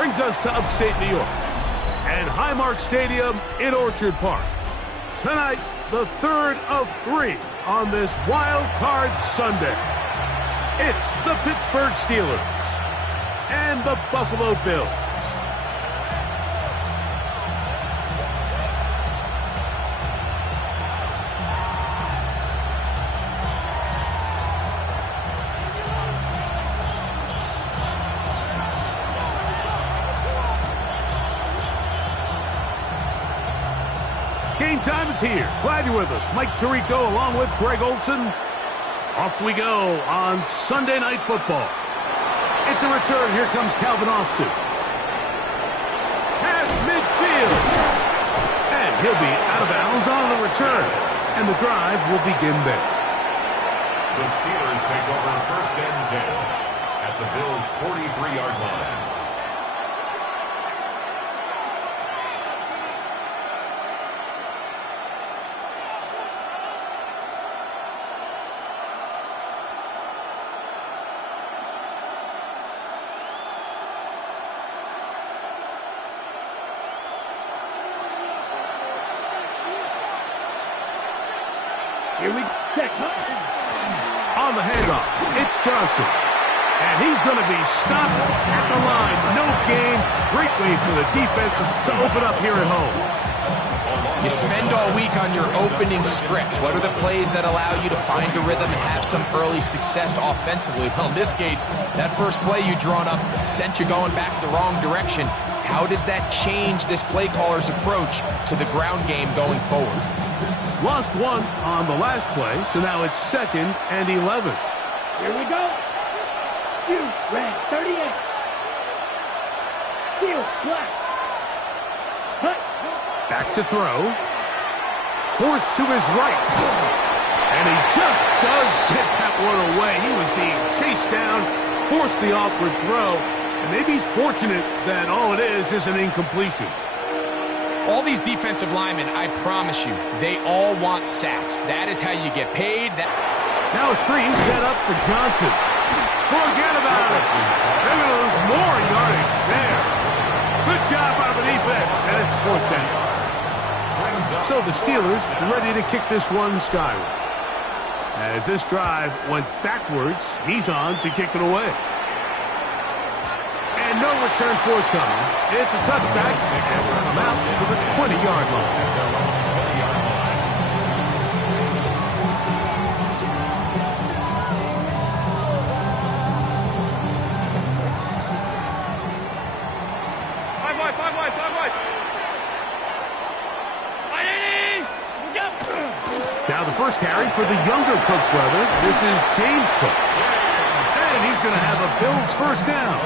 brings us to upstate New York and Highmark Stadium in Orchard Park. Tonight, the third of three on this Wild Card Sunday. It's the Pittsburgh Steelers and the Buffalo Bills. Game time is here. Glad you're with us. Mike Tirico along with Greg Olson. Off we go on Sunday Night Football. It's a return. Here comes Calvin Austin. Past midfield. And he'll be out of bounds on the return. And the drive will begin there. The Steelers take over first and 10 at the Bills' 43-yard line. Here we go. On the handoff, it's Johnson. And he's going to be stopped at the line. No gain. Great way for the defense to open up here at home. You spend all week on your opening script. What are the plays that allow you to find a rhythm and have some early success offensively? Well, in this case, that first play you drawn up sent you going back the wrong direction. How does that change this play caller's approach to the ground game going forward? Lost one on the last play, so now it's 2nd and 11. Here we go. You red 38. Steal black. Cut. Back to throw. Forced to his right. And he just does get that one away. He was being chased down, forced the awkward throw, and maybe he's fortunate that all it is an incompletion. All these defensive linemen, I promise you, they all want sacks. That is how you get paid. Now a screen set up for Johnson. Forget about it. They're going to lose more yardage there. Good job by the defense, and it's 4th down. So the Steelers ready to kick this one skyward. As this drive went backwards, he's on to kick it away. And no return forthcoming. It's a touchback, and we'll come out to the 20-yard line. Five wide. Now the first carry for the younger Cook brother. This is James Cook. And he's going to have a Bills first down.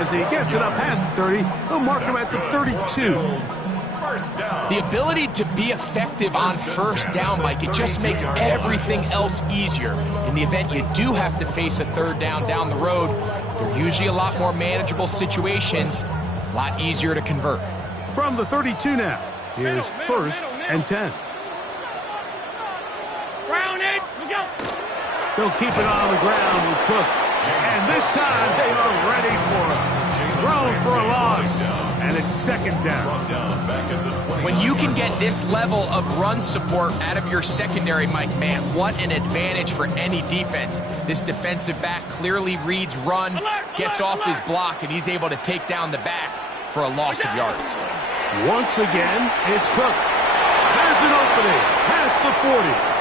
As he gets it up past the 30, he'll mark him at the 32. The ability to be effective on first down, Mike, it just makes everything else easier. In the event you do have to face a third down the road, they're usually a lot more manageable situations, a lot easier to convert. From the 32 now, here's 1st and 10. They'll keep it on the ground with Cook. And this time they are ready for him. Thrown for a loss. And it's 2nd down. When you can get this level of run support out of your secondary, Mike, man, what an advantage for any defense. This defensive back clearly reads run, gets off his block, and he's able to take down the back for a loss of yards. Once again, it's Cook. Has an opening past the 40.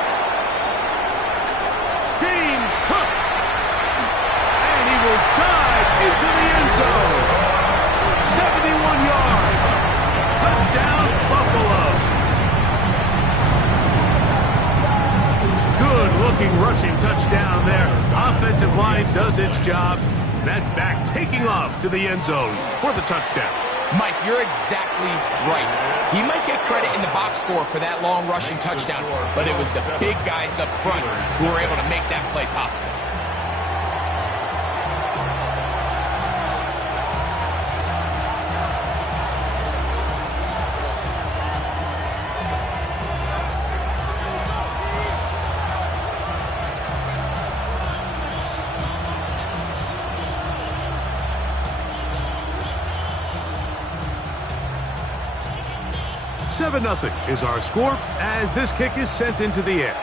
James Cook. And he will dive into the end zone. 71 yards. Touchdown, Buffalo. Good-looking rushing touchdown there. Offensive line does its job. That back taking off to the end zone for the touchdown. Mike, you're exactly right. He might get credit in the box score for that long rushing touchdown, but it was the big guys up front who were able to make that play possible. 7-0 is our score as this kick is sent into the air.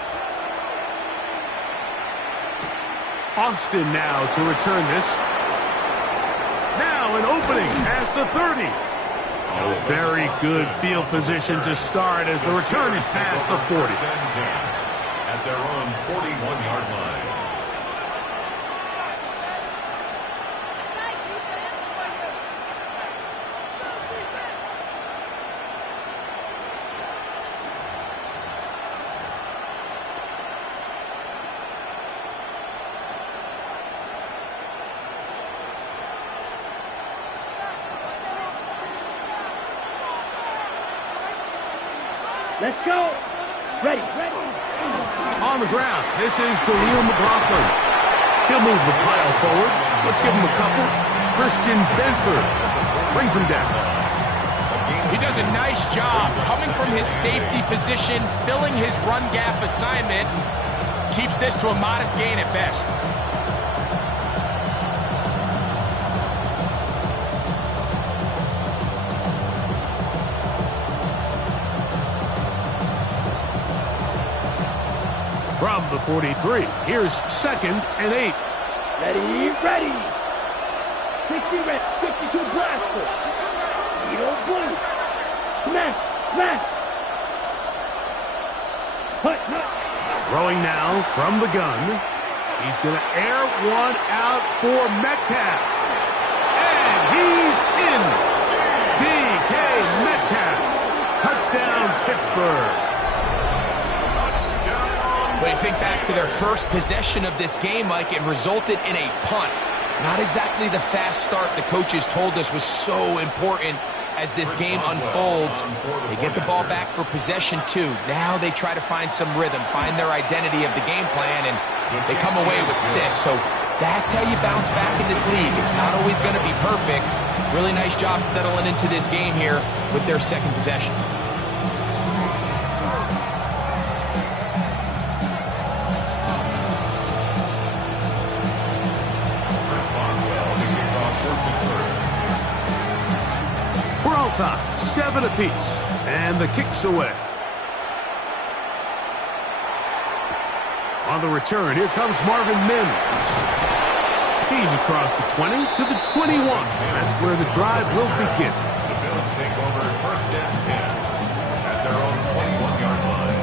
Austin now to return this. Now an opening past the 30. Oh, very good field position to start as the return is past the 40. At their own 41-yard line. Let's go. Ready. On the ground, this is Jaleel McLaughlin. He'll move the pile forward. Let's give him a couple. Christian Benford brings him down. He does a nice job coming from his safety position, filling his run gap assignment. Keeps this to a modest gain at best. From the 43, here's 2nd and 8. Ready. 60 red, 52 blaster. Needle blue. Smash. Hut. Throwing now from the gun. He's going to air one out for Metcalf. And he's in. DK Metcalf. Touchdown, Pittsburgh. But you think back to their first possession of this game, Mike, it resulted in a punt. Not exactly the fast start the coaches told us was so important as this game unfolds. They get the ball back for possession 2. Now they try to find some rhythm, find their identity of the game plan, and they come away with 6. So that's how you bounce back in this league. It's not always going to be perfect. Really nice job settling into this game here with their 2nd possession. Time, 7 apiece, and the kick's away. On the return, here comes Marvin Mims. He's across the 20 to the 21. That's where the drive will begin. The Bills take over 1st and 10 at their own 21-yard line.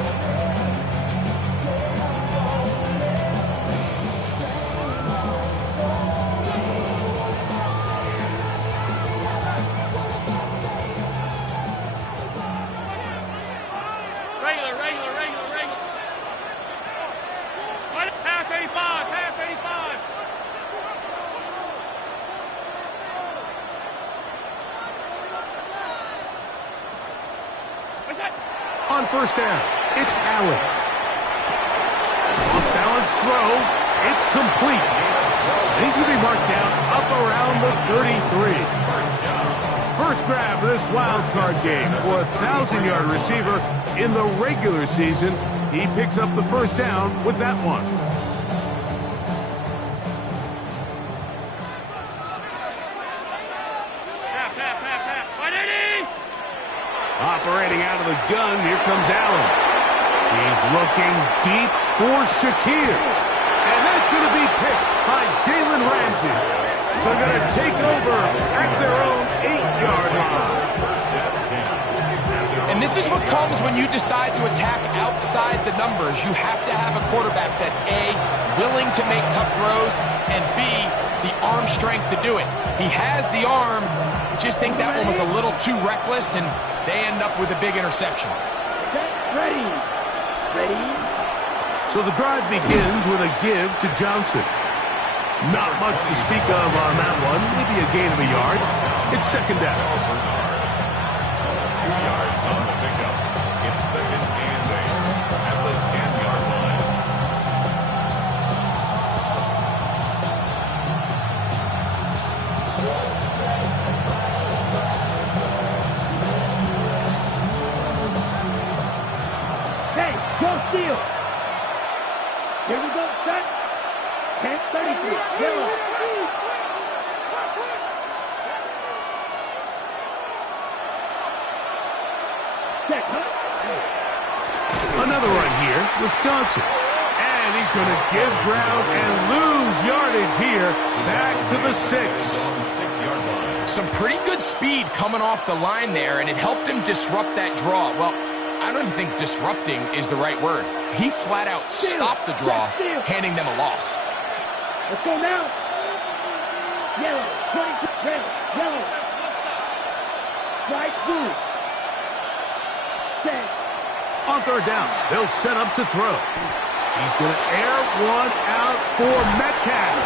On 1st down, it's Allen. Off-balance throw, it's complete. And he's going to be marked down up around the 33. First grab of this wild card game for a 1,000-yard receiver in the regular season. He picks up the 1st down with that one. Operating out of the gun, here comes Allen. He's looking deep for Shakir. And that's going to be picked by Jalen Ramsey. So they're going to take over at their own 8-yard line. And this is what comes when you decide to attack outside the numbers. You have to have a quarterback that's A, willing to make tough throws, and B, the arm strength to do it. He has the arm. I just think that one was a little too reckless, and they end up with a big interception. Ready. So the drive begins with a give to Johnson. Not much to speak of on that one. Maybe a gain of a yard. It's 2nd down. 2 yards on the pickup. It's 2nd and 8 at the 10-yard line. Hey, go steal. Here we go, set. 10-33, yellow. Another run here with Johnson. And he's going to give ground and lose yardage here. Back to the 6. 6-yard line. Some pretty good speed coming off the line there, and it helped him disrupt that draw. Well, I don't even think disrupting is the right word. He flat out stopped the draw, handing them a loss. Let's go now. Yellow, 22, red, yellow. Right through. Set. On third down, they'll set up to throw. He's going to air one out for Metcalf.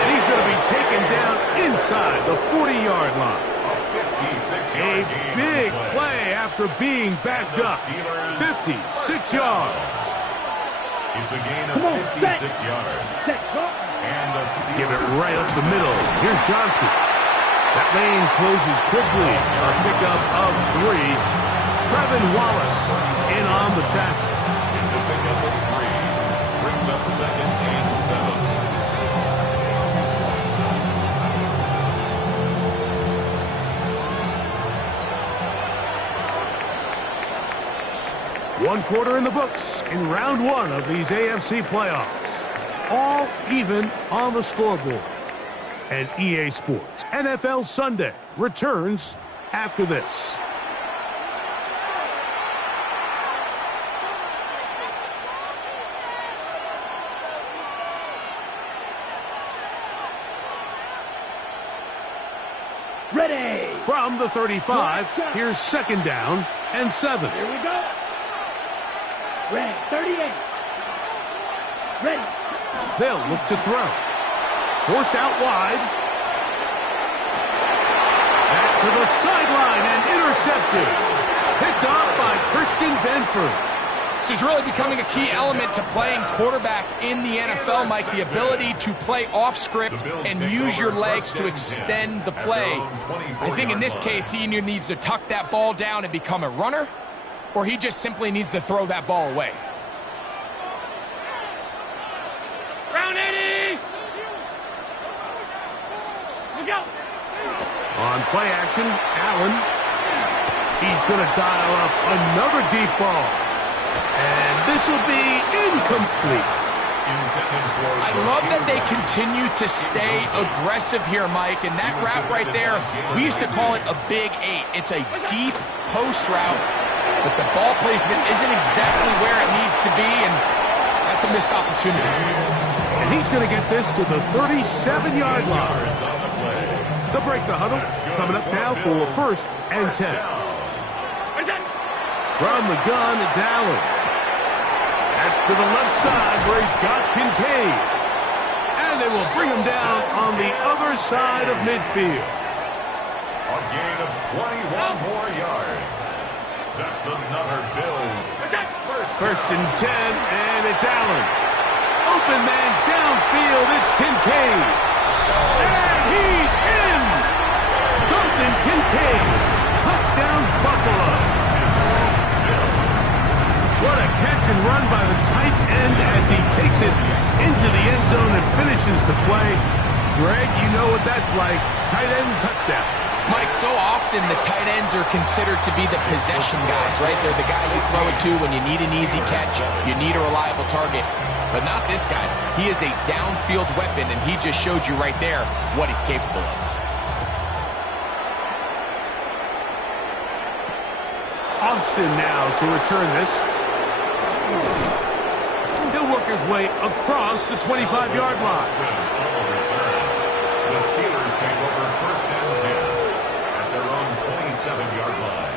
And he's going to be taken down inside the 40-yard line. A big play after being backed up. 56 yards. It's a gain of 56 yards. And a steal. Give it right up the middle. Here's Johnson. That lane closes quickly. A pickup of 3. Trevin Wallace in on the tackle. It's a pickup of 3. Brings up 2nd and 7. One quarter in the books in round 1 of these AFC playoffs. All even on the scoreboard. And EA Sports NFL Sunday returns after this. Ready. From the 35, here's 2nd down and 7. Here we go. Ready. 38. Ready. They'll look to throw. Forced out wide. Back to the sideline and intercepted. Picked off by Christian Benford. This is really becoming a key element to playing quarterback in the NFL, Mike, the ability to play off script and use your legs to extend the play. I think in this case, he either needs to tuck that ball down and become a runner, or he just simply needs to throw that ball away. Round 80. Look out. On play action, Allen. He's going to dial up another deep ball. And this will be incomplete. I love that they continue to stay aggressive here, Mike. And that route right there, we used to call it a big 8. It's a deep post route, but the ball placement isn't exactly where it needs to be, and that's a missed opportunity. And he's going to get this to the 37-yard line. They'll break the huddle. Coming up now for 1st and 10. From the gun, it's Allen. That's to the left side where he's got Kincaid. And they will bring him down on the other side of midfield. A gain of 21 more yards. That's another Bills. First and 10, and it's Allen. Open man downfield, it's Kincaid. And he's in! Dalton Kincaid. Touchdown, Buffalo. What a catch and run by the tight end as he takes it into the end zone and finishes the play. Greg, you know what that's like. Tight end touchdown. Mike, so often the tight ends are considered to be the possession guys, right? They're the guy you throw it to when you need an easy catch, you need a reliable target. But not this guy. He is a downfield weapon, and he just showed you right there what he's capable of. Austin now to return this. He'll work his way across the 25-yard line. The Steelers take over 1st and 10 at their own 27-yard line.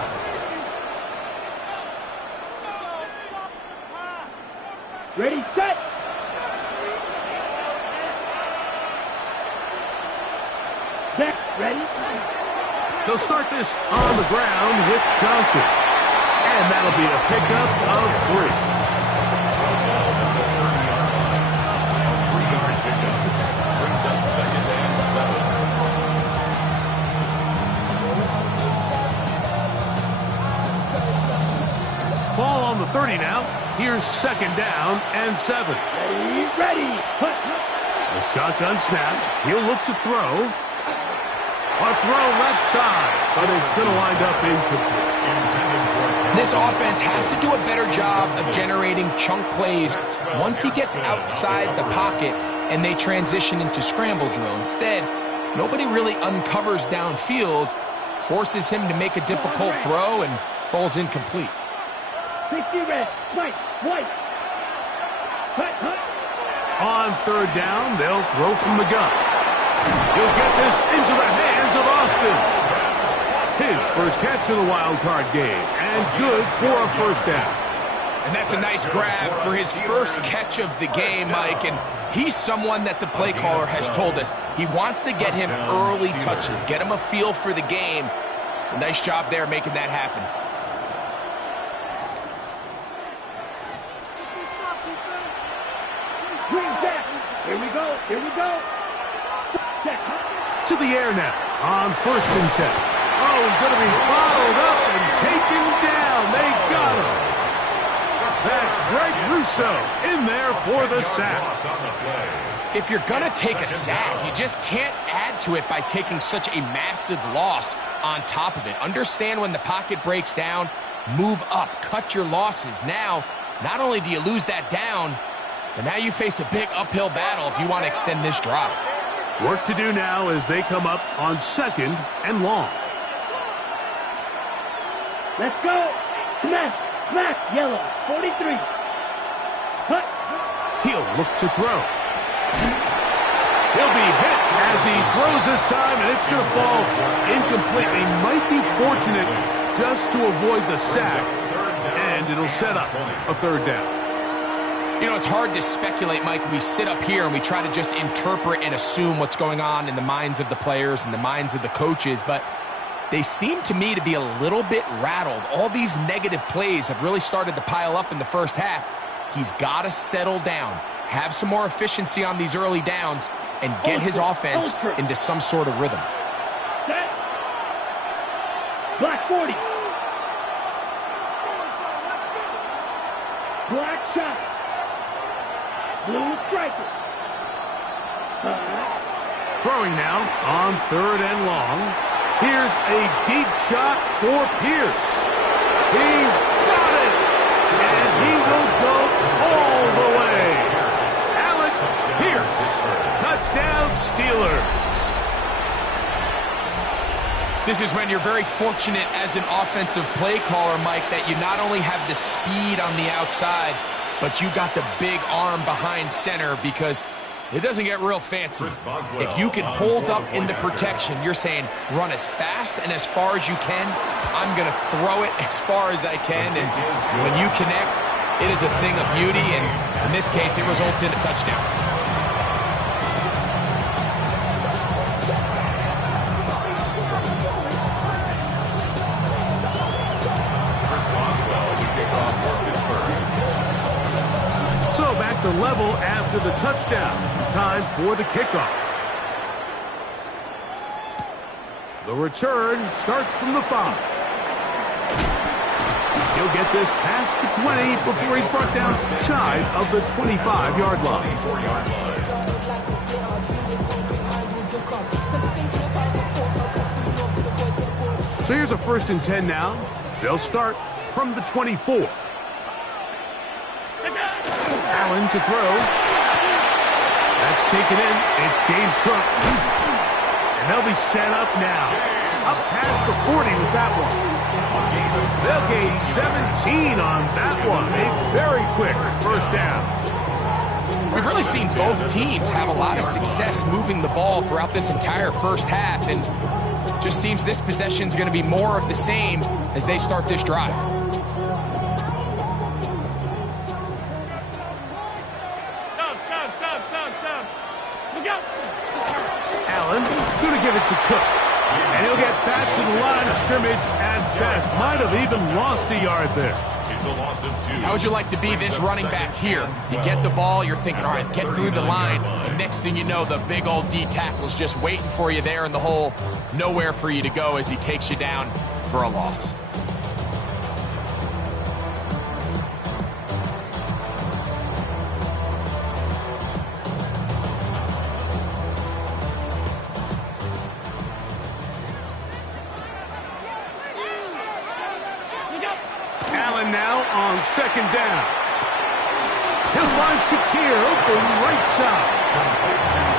Ready, set. Set. Ready. They'll start this on the ground with Johnson. And that'll be a pickup of 3. Ball on the 30 now. Here's 2nd down and 7. Ready, ready. The shotgun snap. He'll look to throw. A throw left side, but it's going to wind up incomplete. Intended for This offense has to do a better job of generating chunk plays once he gets outside the pocket and they transition into scramble drill. Instead, nobody really uncovers downfield, forces him to make a difficult throw, and falls incomplete. 60 red, white. Cut. On third down, they'll throw from the gun. He'll get this into the hands of Austin. His first catch of the wild card game, and good for a first down. And that's a nice grab for his first catch of the game, Mike. And he's someone that the play caller has told us he wants to get him early touches, get him a feel for the game. A nice job there making that happen. Green back. Here we go. To the air now on 1st and 10. Oh, he's going to be followed up and taken down. They got him. That's Greg Russo in there for the sack. If you're going to take a sack, you just can't add to it by taking such a massive loss on top of it. Understand when the pocket breaks down, move up, cut your losses. Now, not only do you lose that down, but now you face a big uphill battle if you want to extend this drive. Work to do now as they come up on 2nd and long. Let's go. Smash, yellow, 43. Cut. He'll look to throw. He'll be hit as he throws this time, and it's going to fall incomplete. They might be fortunate just to avoid the sack, and it'll set up a 3rd down. You know, it's hard to speculate, Mike. We sit up here and we try to just interpret and assume what's going on in the minds of the players and the minds of the coaches, but they seem to me to be a little bit rattled. All these negative plays have really started to pile up in the first half. He's got to settle down, have some more efficiency on these early downs, and get his offense into some sort of rhythm. Set. Black 40. Black shot. Blue striker. Throwing now on 3rd and long. Here's a deep shot for Pierce. He's got it! And he will go all the way. Alec Pierce. Touchdown Steelers. This is when you're very fortunate as an offensive play caller, Mike, that you not only have the speed on the outside, but you got the big arm behind center, because it doesn't get real fancy. If you can hold up in the protection, you're saying run as fast and as far as you can. I'm going to throw it as far as I can, and when you connect, it is a thing of beauty, and in this case, it results in a touchdown. So back to level after the touchdown. Time for the kickoff. The return starts from the 5. He'll get this past the 20 before he's brought down shy of the 25-yard line. So here's a 1st and 10 now. They'll start from the 24. Allen to throw. That's taken in. It's James Cook. And they'll be set up now. Up past the 40 with that one. They'll gain 17 on that one. A very quick first down. We've really seen both teams have a lot of success moving the ball throughout this entire first half, and just seems this possession's going to be more of the same as they start this drive. Allen going to give it to Cook. And he'll get back to the line of scrimmage at best. Might have even lost a yard there. It's a loss of 2. How would you like to be this running back here? You get the ball, you're thinking, all right, get through the line. And next thing you know, the big old D tackle's just waiting for you there in the hole. Nowhere for you to go as he takes you down for a loss. on second down. He'll find Shakir open right side.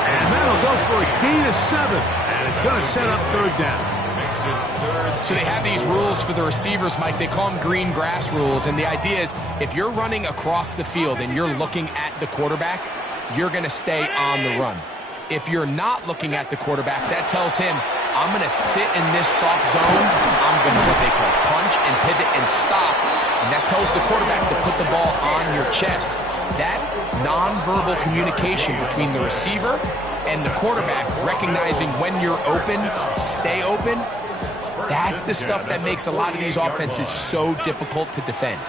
And that'll go for a gain of 7. And it's going to set up third down. So they have these rules for the receivers, Mike. They call them green grass rules. And the idea is if you're running across the field and you're looking at the quarterback, you're going to stay on the run. If you're not looking at the quarterback, that tells him, I'm going to sit in this soft zone. I'm going to what they call punch and pivot and stop. And that tells the quarterback to put the ball on your chest. That nonverbal communication between the receiver and the quarterback, recognizing when you're open, stay open, that's the stuff that makes a lot of these offenses so difficult to defend.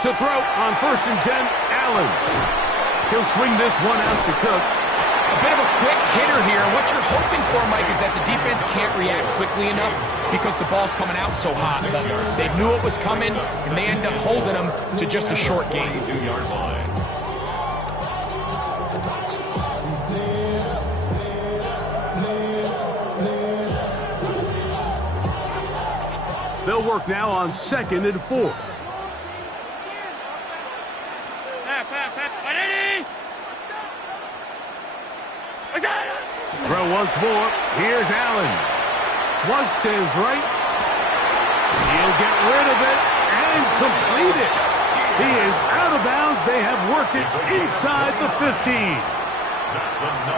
To throw on 1st and 10, Allen. He'll swing this one out to Cook. A bit of a quick hitter here. What you're hoping for, Mike, is that the defense can't react quickly enough because the ball's coming out so hot. But they knew it was coming, and they end up holding them to just a short gain. 22-yard line. They'll work now on 2nd and 4. Throw once more. Here's Allen. Flush to his right. He'll get rid of it and complete it. He is out of bounds. They have worked it inside the 15.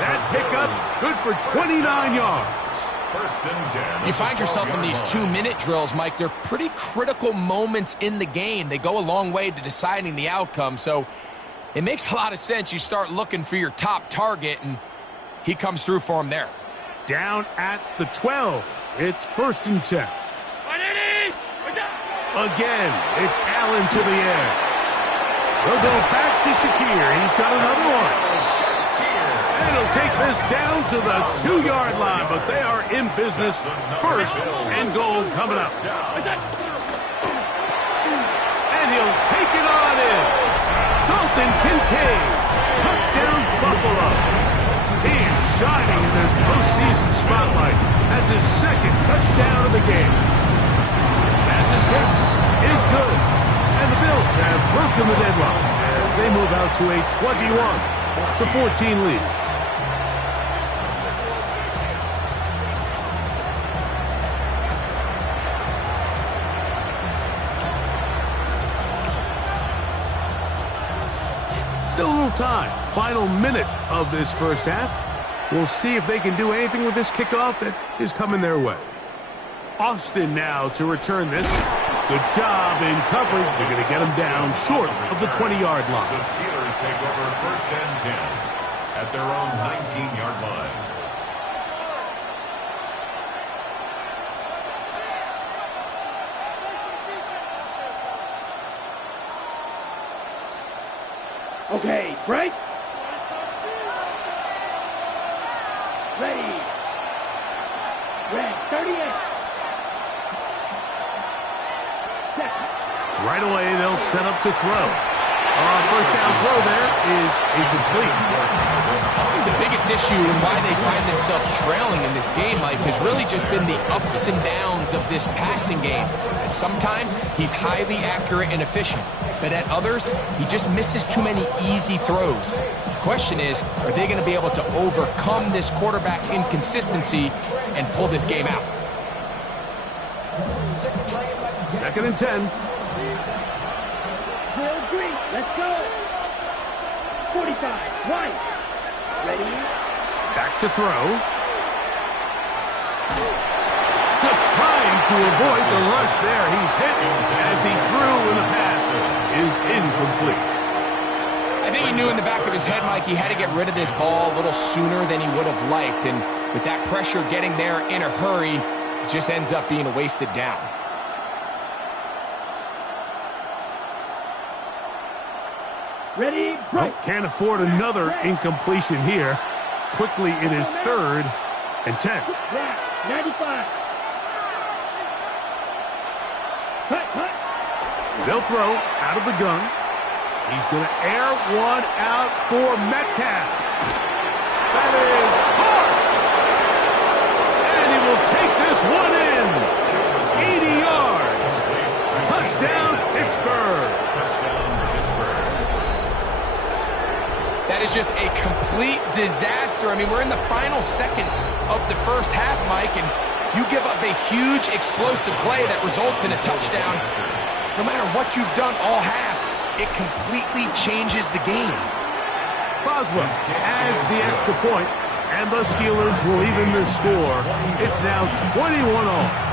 That pickup good for 29 yards. 1st and 10. You find yourself in these 2-minute drills, Mike. They're pretty critical moments in the game. They go a long way to deciding the outcome. So it makes a lot of sense. You start looking for your top target, and he comes through for him there. Down at the 12. It's 1st and 10. Again, it's Allen to the air. They'll go back to Shakir. He's got another one. And he'll take this down to the 2-yard line, but they are in business. 1st and goal coming up. And he'll take it on in. Dalton Kincaid. Touchdown, Buffalo. He is shining in this postseason spotlight. That's his 2nd touchdown of the game. Passes catch is good. And the Bills have broken the deadlock as they move out to a 21-14 lead. Still a little time. Final minute of this first half. We'll see if they can do anything with this kickoff that is coming their way. Austin now to return this. Good job in coverage. They're going to get him down short of the 20-yard line. The Steelers take over 1st and 10 at their own 19-yard line. Okay, break. Ready. Red 38. Right away, they'll set up to throw. First down throw there is incomplete. The biggest issue and why they find themselves trailing in this game, Mike, has really just been the ups and downs of this passing game. And sometimes he's highly accurate and efficient, but at others, he just misses too many easy throws. The question is, are they going to be able to overcome this quarterback inconsistency and pull this game out? 2nd and 10. Will Green, let's go. 45, right. Ready? Back to throw. Just trying to avoid the rush there. He's hit as he threw, and the pass is incomplete. I think he knew in the back of his head, Mike, he had to get rid of this ball a little sooner than he would have liked. And with that pressure getting there in a hurry, it just ends up being a wasted down. Ready, break. Can't afford another incompletion here. Quickly, it is 3rd and 10. Right, 95. Cut. They'll throw out of the gun. He's going to air one out for Metcalf. That is hard. And he will take this one in. 80 yards. was just a complete disaster. I mean, we're in the final seconds of the first half, Mike, and you give up a huge explosive play that results in a touchdown. No matter what you've done all half, it completely changes the game. Boswell adds the extra point, and the Steelers will even the score. It's now 21-all.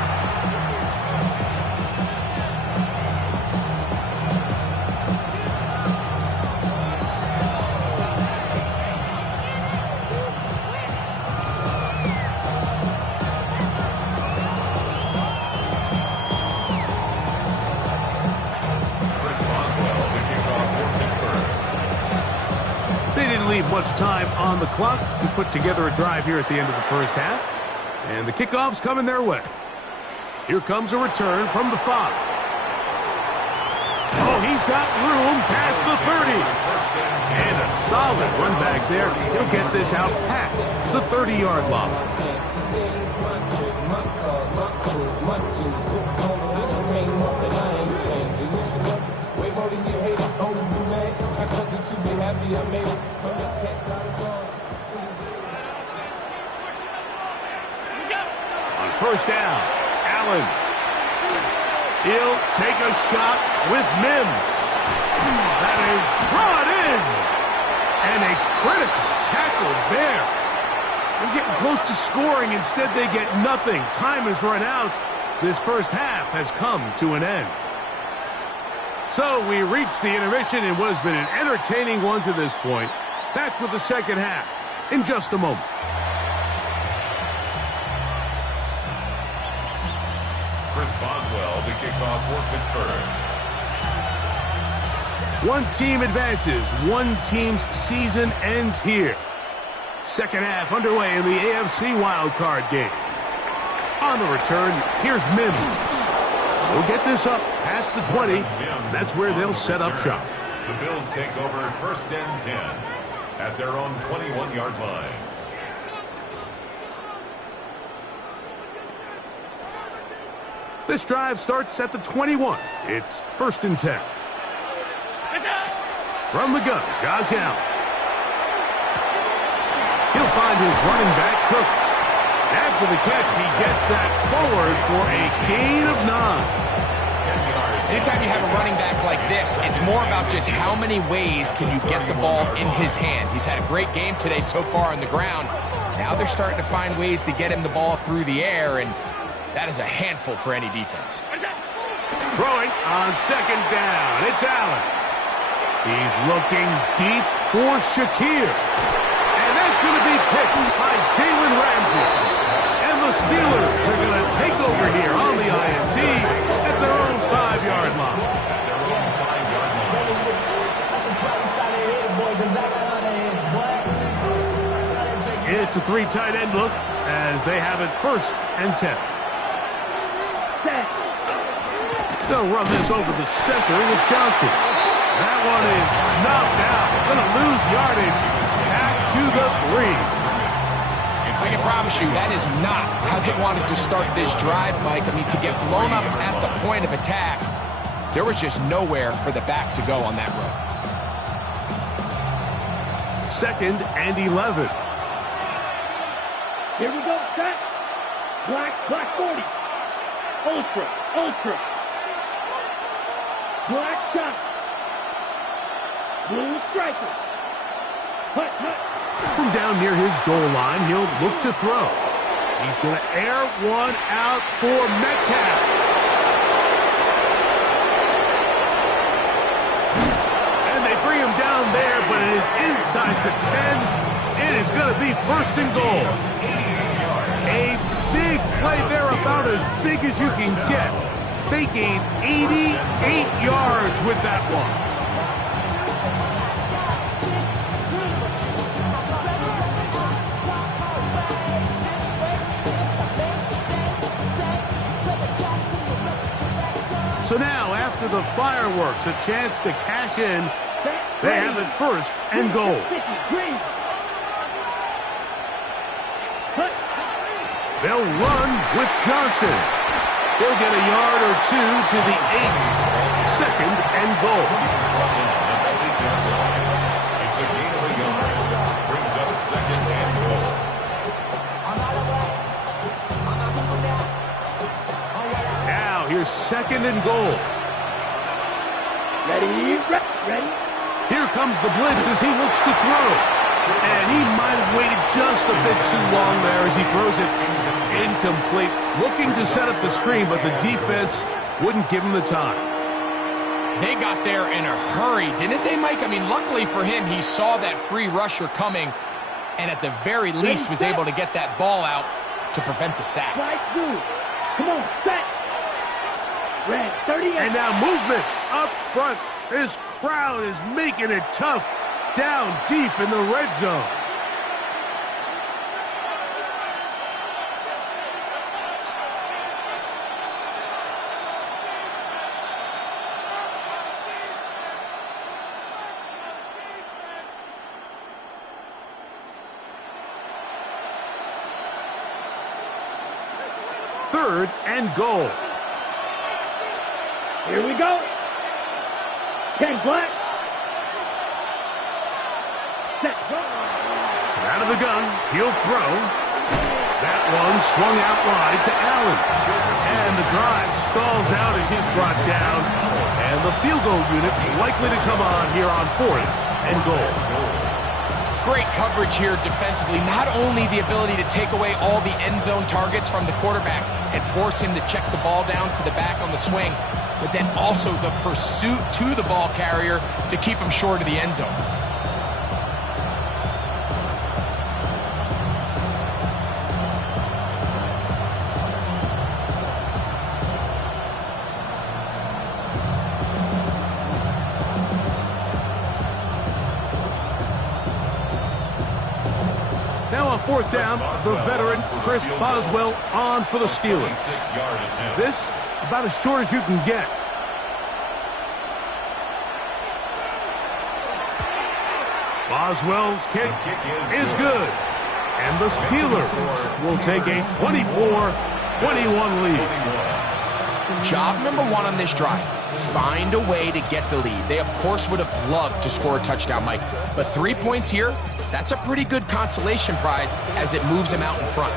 Much time on the clock to put together a drive here at the end of the first half. And the kickoff's coming their way. Here comes a return from the 5. Oh, he's got room past the 30. And a solid run back there. He'll get this out past the 30-yard line. On first down, Allen. He'll take a shot with Mims. That is brought in. And a critical tackle there. They're getting close to scoring. Instead, they get nothing. Time has run out. This first half has come to an end. So we reach the intermission in what has been an entertaining one to this point. Back with the second half in just a moment. Chris Boswell, the kickoff for Pittsburgh. One team advances. One team's season ends here. Second half underway in the AFC wildcard game. On the return, here's Mims. We'll get this up past the 20. And that's where they'll set up shop. The Bills take over first and 10 at their own 21-yard line. This drive starts at the 21. It's first and 10. From the gun, Josh Allen. He'll find his running back, Cook. After the catch, he gets that forward for a gain of 9. Anytime you have a running back like this, it's more about just how many ways can you get the ball in his hand. He's had a great game today so far on the ground. Now they're starting to find ways to get him the ball through the air, and that is a handful for any defense. Throwing on second down. It's Allen. He's looking deep for Shakir. And that's going to be picked by Jalen Ramsey. And the Steelers are going to take over here on the INT at their own 5-yard line. It's a 3 tight end look as they have it first and 10. They'll run this over the center with Johnson. That one is snuffed out. Going to lose yardage. Back to the 3. I can promise you that is not how they wanted to start this drive, Mike. I mean, to get blown up at the point of attack, there was just nowhere for the back to go on that run. Second and 11. Here we go, set. Black 40. Ultra. Black shot. Blue striker. Hut. From down near his goal line, he'll look to throw. He's going to air one out for Metcalf. And they bring him down there, but it is inside the 10. It is going to be first and goal. A big play there, about as big as you can get. They gained 88 yards with that one. So now, after the fireworks, a chance to cash in. They have it first and goal. They'll run with Johnson. They'll get a yard or two to the 8. Second and goal. It's a gain of a yard. second and goal. Ready, ready. Here comes the blitz as he looks to throw. And he might have waited just a bit too long there as he throws it incomplete. Looking to set up the screen, but the defense wouldn't give him the time. They got there in a hurry, didn't they, Mike? I mean, luckily for him, he saw that free rusher coming, and at the very least was able to get that ball out to prevent the sack. Right through. Come on, set. Red 38. And now movement up front. This crowd is making it tough down deep in the red zone. Third and goal. Here we go. 10 black. Set, go. Out of the gun, he'll throw. That one swung out wide to Allen. And the drive stalls out as he's brought down. And the field goal unit likely to come on here on fourth and goal. Great coverage here defensively. Not only the ability to take away all the end zone targets from the quarterback and force him to check the ball down to the back on the swing, but then also the pursuit to the ball carrier to keep him short of the end zone. Now on fourth down, the veteran Chris Boswell on for the Steelers. This about as short as you can get. Boswell's kick is good. And the Steelers will take a 24-21 lead. Job number one on this drive, find a way to get the lead. They, of course, would have loved to score a touchdown, Mike. But 3 points here, that's a pretty good consolation prize as it moves him out in front.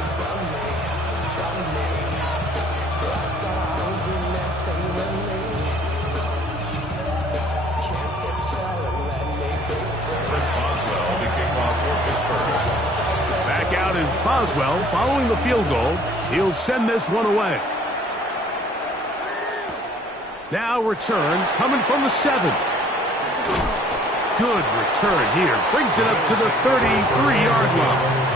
Back out is Boswell following the field goal. He'll send this one away. Now return coming from the 7. Good return here. Brings it up to the 33-yard line.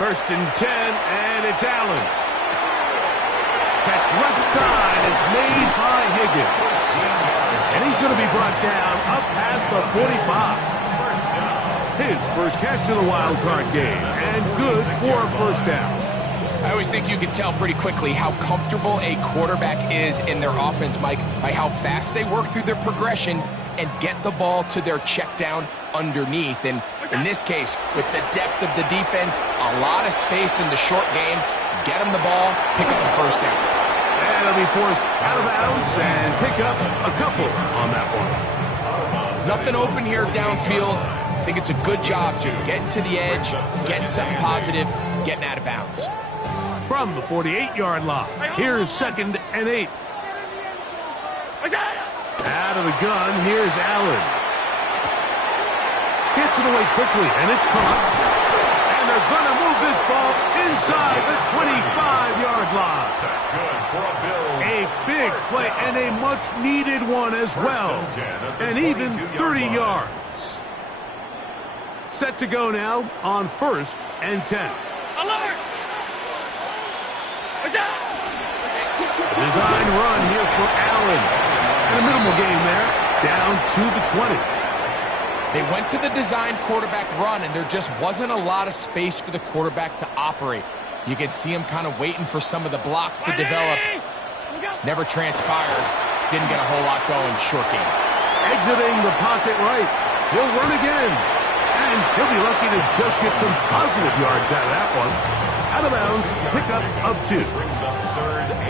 First and 10, and it's Allen. Catch left side is made by Higgins. And he's going to be brought down up past the 45. His first catch of the wild card game, and good for a first down. I always think you can tell pretty quickly how comfortable a quarterback is in their offense, Mike, by how fast they work through their progression and get the ball to their check down underneath. And in this case, with the depth of the defense, a lot of space in the short game, get them the ball, pick up the first down. And it'll be forced out of bounds and pick up a couple on that one. Nothing open here downfield. I think it's a good job just getting to the edge, getting something positive, getting out of bounds. From the 48-yard line, here's 2nd and 8. Out of the gun, here's Allen. Gets it away quickly, and it's caught. And they're going to move this ball inside the 25-yard line. That's good for a Bills. A big play and a much-needed one as well. And even 30 yards. Set to go now on 1st and 10. Alert! Design run here for Allen. And a minimal gain there, down to the 20. They went to the design quarterback run, and there just wasn't a lot of space for the quarterback to operate. You could see him kind of waiting for some of the blocks to develop. Never transpired. Didn't get a whole lot going, short game. Exiting the pocket right. He'll run again. And he'll be lucky to just get some positive yards out of that one. Out of bounds, pickup of 2.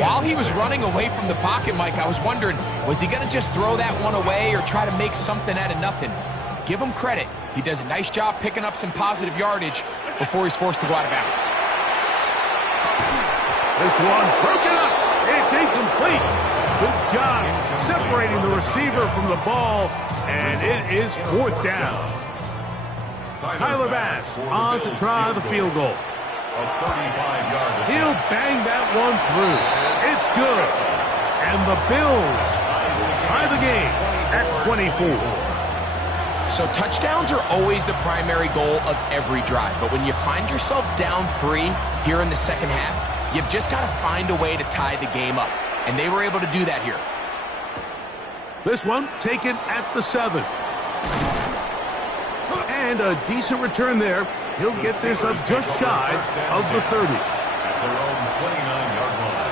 While he was running away from the pocket, Mike, I was wondering, was he going to just throw that one away or try to make something out of nothing? Give him credit. He does a nice job picking up some positive yardage before he's forced to go out of bounds. This one broken up. It's incomplete. Good job separating the receiver from the ball, and it is 4th down. Tyler Bass on to try the field goal. He'll bang that one through. It's good. And the Bills tie the game at 24. So touchdowns are always the primary goal of every drive. But when you find yourself down 3 here in the second half, you've just got to find a way to tie the game up. And they were able to do that here. This one taken at the 7. And a decent return there. He'll get this up just shy of the 30. At their own 29-yard line.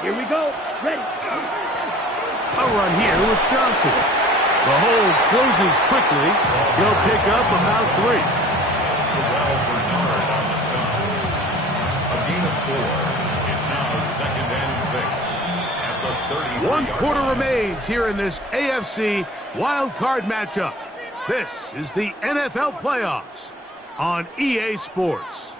Here we go. Ready. A run here with Johnson. The hole closes quickly. He'll pick up about 3. Terrell Bernard on the stop. A gain of 4. It's now 2nd and 6. At the 30. 1 quarter remains here in this AFC wild card matchup. This is the NFL playoffs on EA Sports.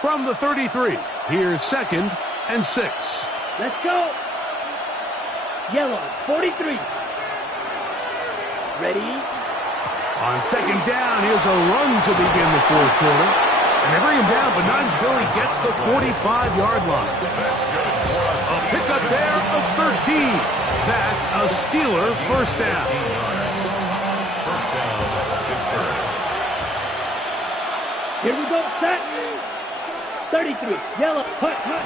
From the 33, here's 2nd and 6. Let's go. Yellow, 43. Ready. On 2nd down, here's a run to begin the 4th quarter. And they bring him down, but not until he gets the 45-yard line. A pickup there of 13. That's a Steeler first down. First down, Pittsburgh. Here we go. Set. 33. Yellow. Hut, hut.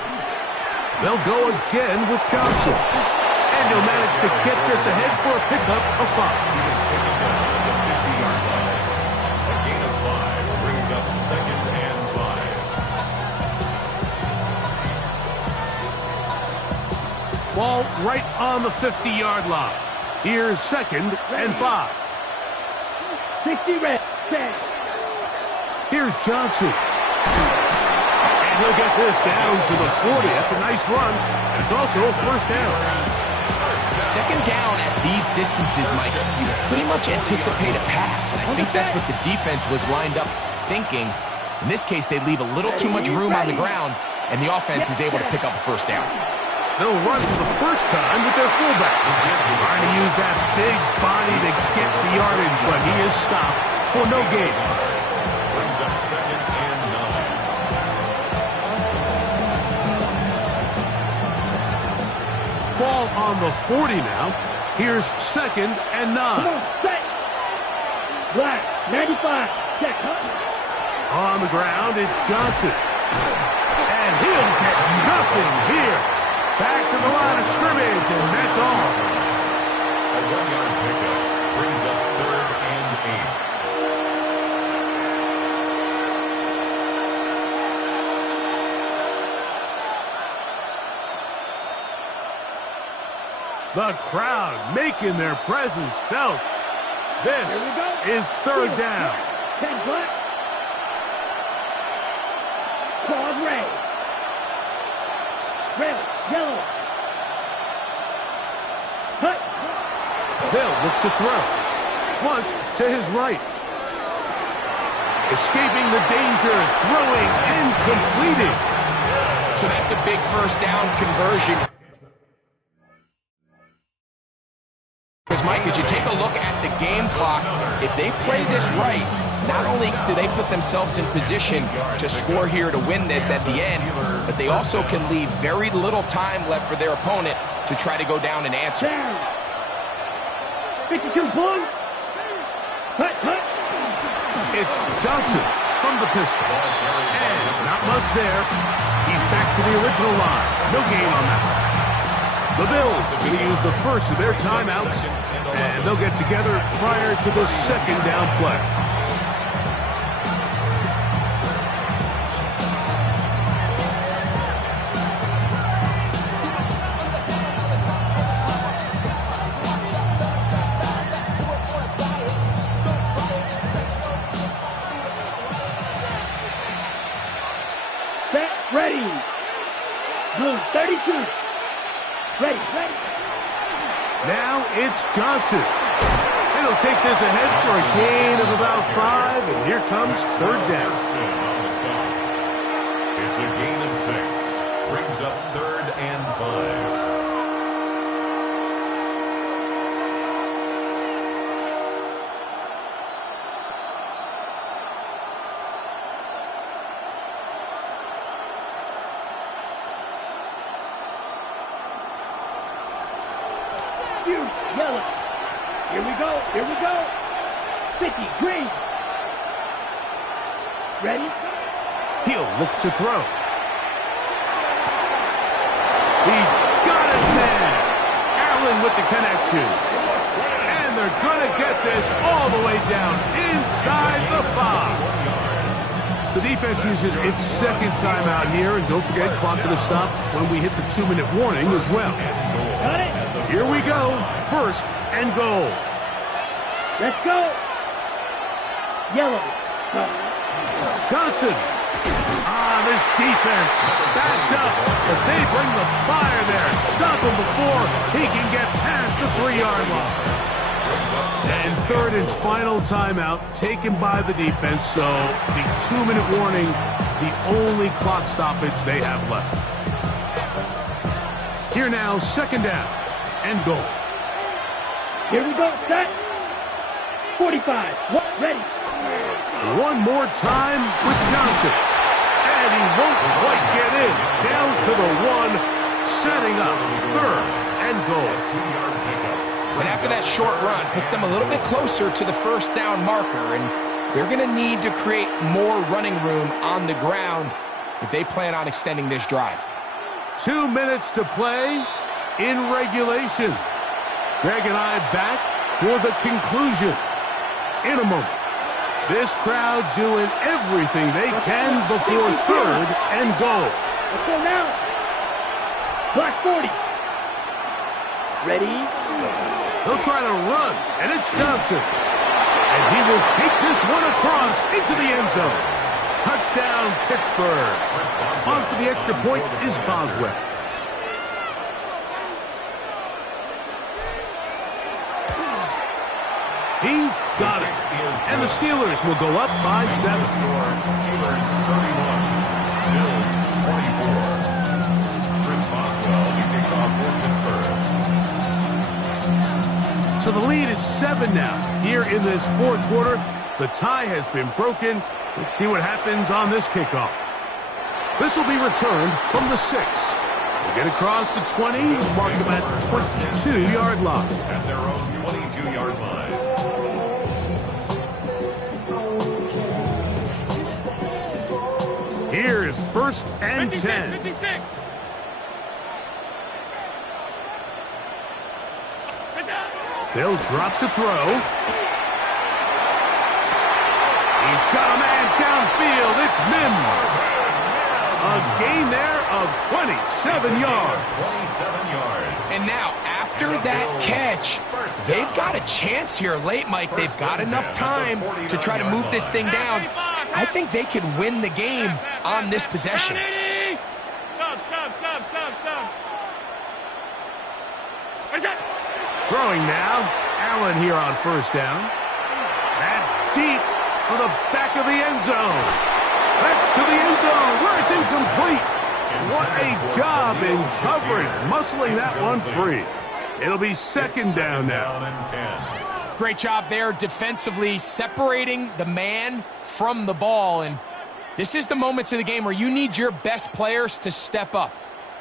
They'll go again with Johnson. And he'll manage to get this ahead for a pickup of 5. He is taken down at the 50-yard line. A gain of 5 brings up 2nd and 5. Ball right on the 50-yard line. Here's 2nd and 5. 60 red. 10. Here's Johnson. And he'll get this down to the 40. That's a nice run. And it's also a first down. 2nd down at these distances, Mike, you pretty much anticipate a pass. And I think that's what the defense was lined up thinking. In this case, they leave a little too much room on the ground, and the offense is able to pick up a first down. They'll run for the first time with their fullback. Trying to use that big body to get the yardage, but he is stopped for no gain. Brings up 2nd and 9. Ball on the 40 now. Here's 2nd and 9. Come on, set. Black, 95. Check, huh? On the ground, it's Johnson. And he'll get nothing here. Back to the line of scrimmage, and that's all. A 1-yard pickup brings up 3rd and 8. The crowd making their presence felt. This is 3rd down. 10 black. Claws red. Red, yellow. Hut. They'll look to throw. Flush to his right. Escaping the danger, throwing and completing. So that's a big first down conversion. Because, Mike, as you take a look at the game clock, if they play this right, not only do they put themselves in position to score here to win this at the end, but they also can leave very little time left for their opponent to try to go down and answer. 52 points. Cut. It's Johnson from the pistol. And not much there. He's back to the original line. No gain on that. The Bills will use the first of their timeouts, and they'll get together prior to the second down play. Set, ready. Blue 32. Ready. Now it's Johnson. And he'll take this ahead for a gain of about 5, and here comes third down. It's a gain of 6. Brings up 3rd and 5. Yellow. Here we go. 50, green. Ready? He'll look to throw. He's got his man. Allen with the connection. And they're going to get this all the way down inside the 5. The defense uses its second timeout here, and don't forget, clock to the stop when we hit the 2-minute warning as well. Got it. Here we go. First and goal. Let's go. Yellow. Johnson. This defense backed up, but they bring the fire there. Stop him before he can get past the 3-yard line. And third and final timeout taken by the defense, so the 2-minute warning, the only clock stoppage they have left. Here now, second down and goal. Here we go, set. 45, ready. One more time with Johnson. And he won't quite get in. Down to the 1, setting up third and goal. 2-yard pickup. And after that short run, puts them a little bit closer to the first down marker, and they're going to need to create more running room on the ground if they plan on extending this drive. 2 minutes to play in regulation. Greg and I back for the conclusion in a moment. This crowd doing everything they can before third and goal. Let's go now. Clock 40. Ready? They'll try to run, and it's Johnson. And he will take this one across into the end zone. Touchdown, Pittsburgh. On for the extra point is Boswell. He's got it. And the Steelers will go up by 7. Steelers 31. Bills 24. Chris Boswell, the kickoff for Pittsburgh. So the lead is 7 now. Here in this fourth quarter, the tie has been broken. Let's see what happens on this kickoff. This will be returned from the 6. They get across the 20, mark them at the 22-yard line. At their own 22-yard line. Here is first and 10. 56. They'll drop to throw. He's got a man downfield. It's Mims. A gain there of 27 yards. 27 yards. And now, after that catch, they've got a chance here late, Mike. They've got enough time to try to move this thing down. I think they could win the game on this possession. Throwing now. Allen here on first down. That's deep for the back of the end zone. That's to the end zone where it's incomplete. What a job in coverage, muscling that one free. It'll be second down now. And 10. Great job there defensively, separating the man from the ball. And this is the moments of the game where you need your best players to step up.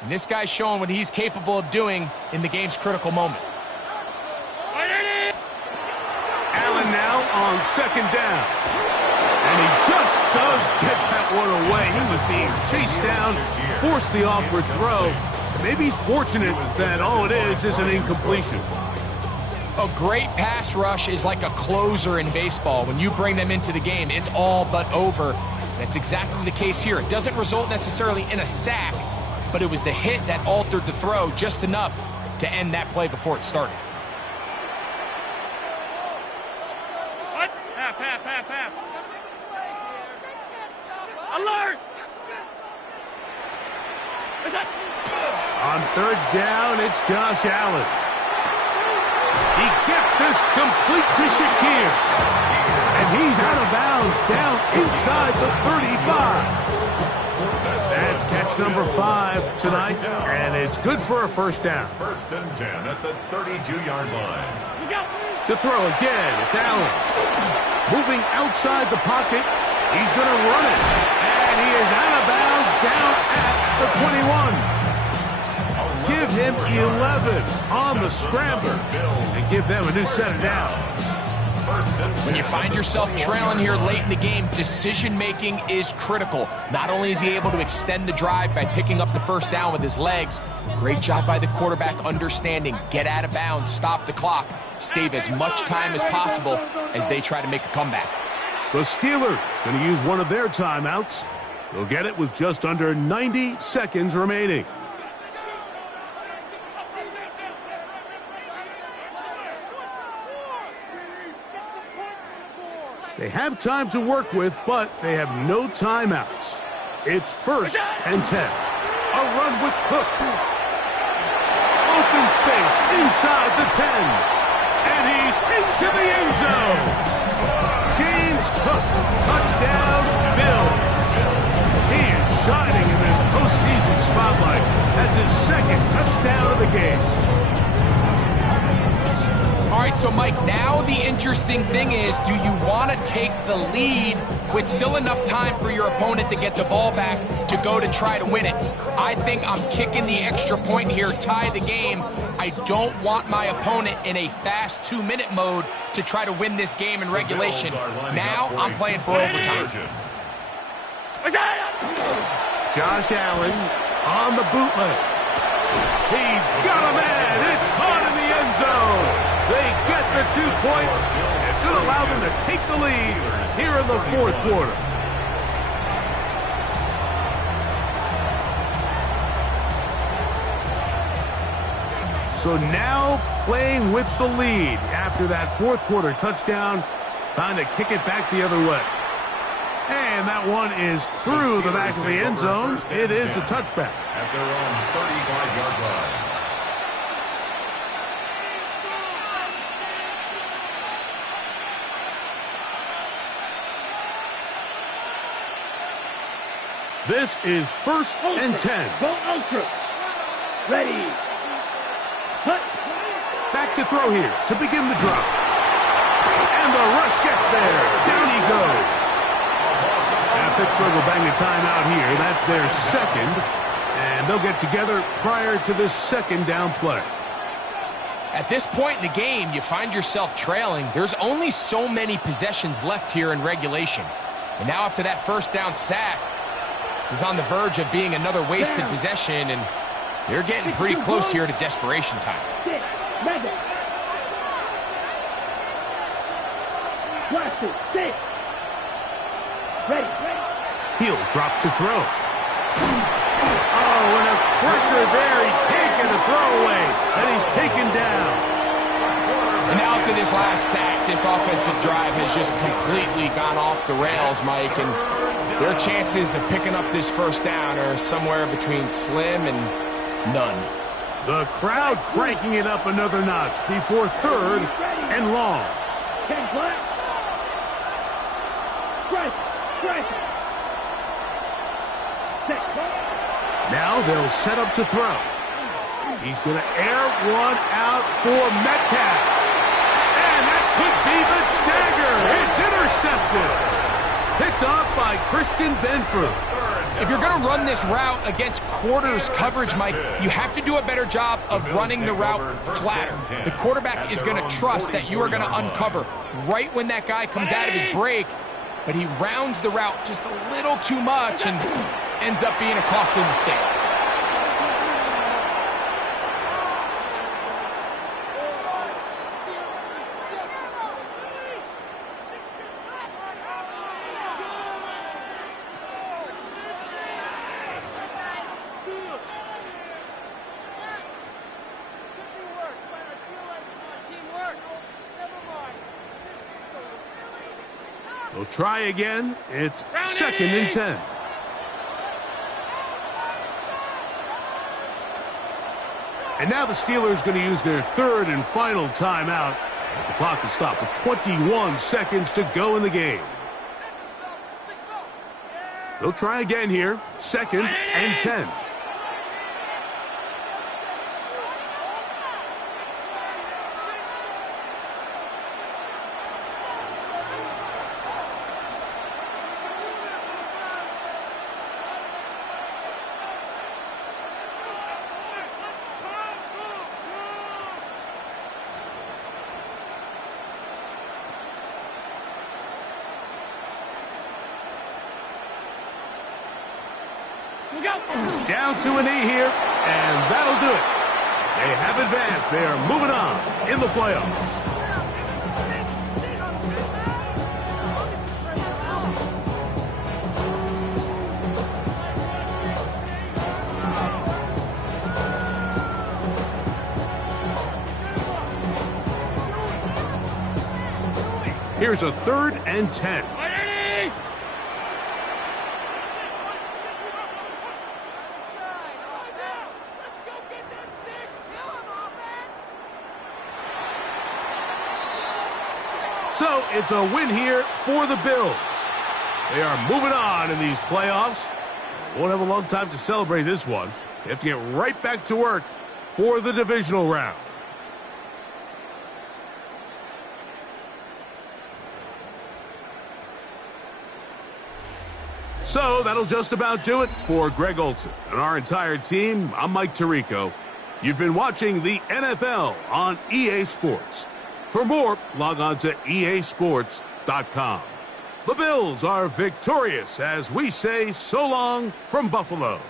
And this guy's showing what he's capable of doing in the game's critical moment. Allen now on second down. And he just does get that one away. He was being chased down, forced the awkward throw. And maybe he's fortunate that all it is an incompletion. A great pass rush is like a closer in baseball. When you bring them into the game, it's all but over. That's exactly the case here. It doesn't result necessarily in a sack, but it was the hit that altered the throw just enough to end that play before it started. Half. Alert! On third down, it's Josh Allen. He gets this complete to Shakir. And he's out of bounds down inside the 35. That's catch number 5 tonight, and it's good for a first down. First and 10 at the 32-yard line. To throw again, it's Allen. Moving outside the pocket, he's going to run it. And he is out of bounds down at the 21. Give him 11 on the scramble and give them a new set of downs. When you find yourself trailing here late in the game, decision-making is critical. Not only is he able to extend the drive by picking up the first down with his legs, great job by the quarterback understanding, get out of bounds, stop the clock, save as much time as possible as they try to make a comeback. The Steelers going to use one of their timeouts. They'll get it with just under 90 seconds remaining. They have time to work with, but they have no timeouts. It's first and 10. A run with Cook. Open space inside the 10. And he's into the end zone. James Cook, touchdown, Bills. He is shining in this postseason spotlight. That's his second touchdown of the game. All right, so Mike, now the interesting thing is, do you want to take the lead with still enough time for your opponent to get the ball back to go to try to win it? I think I'm kicking the extra point here, tie the game. I don't want my opponent in a fast 2-minute mode to try to win this game in regulation. Now I'm playing for overtime. Josh Allen on the bootleg. He's got a man. It's caught in the end zone. They get the 2 points. It's going to allow them to take the lead here in the fourth quarter. So now playing with the lead after that fourth quarter touchdown. Time to kick it back the other way. And that one is through the back of the end zone. It is a touchback. At their own 35-yard line. This is first and 10. Go ultra. Ready. Hut. Back to throw here to begin the drop. And the rush gets there. Down he goes. Now Pittsburgh will bang a timeout here. That's their second. And they'll get together prior to this second down play. At this point in the game, you find yourself trailing. There's only so many possessions left here in regulation. And now after that first down sack, this is on the verge of being another wasted possession, and they're getting pretty close here to desperation time. Ready. He'll drop to throw. Oh, and a pressure there. He can't get a throwaway, and he's taken down. And now after this last sack, this offensive drive has just completely gone off the rails, Mike, and their chances of picking up this first down are somewhere between slim and none. The crowd cranking it up another notch before third and long. Now they'll set up to throw. He's going to air one out for Metcalf. And that Could be the dagger. It's intercepted. Picked off by Christian Benford. If you're going to run this route against quarters coverage, Mike, you have to do a better job of running the route flatter. The quarterback is going to trust that you are going to uncover right when that guy comes out of his break, but he rounds the route just a little too much and ends up being a costly mistake. They'll try again. It's 2nd and 10. And now the Steelers going to use their 3rd and final timeout as the clock is stopped with 21 seconds to go in the game. They'll try again here. 2nd and 10. Down to a knee here, and that'll do it. They have advanced. They are moving on in the playoffs. Here's a 3rd and 10. So it's a win here for the Bills. They are moving on in these playoffs. Won't have a long time to celebrate this one. They have to get right back to work for the divisional round. So that'll just about do it for Greg Olson and our entire team. I'm Mike Tirico. You've been watching the NFL on EA Sports. For more, log on to easports.com. The Bills are victorious as we say so long from Buffalo.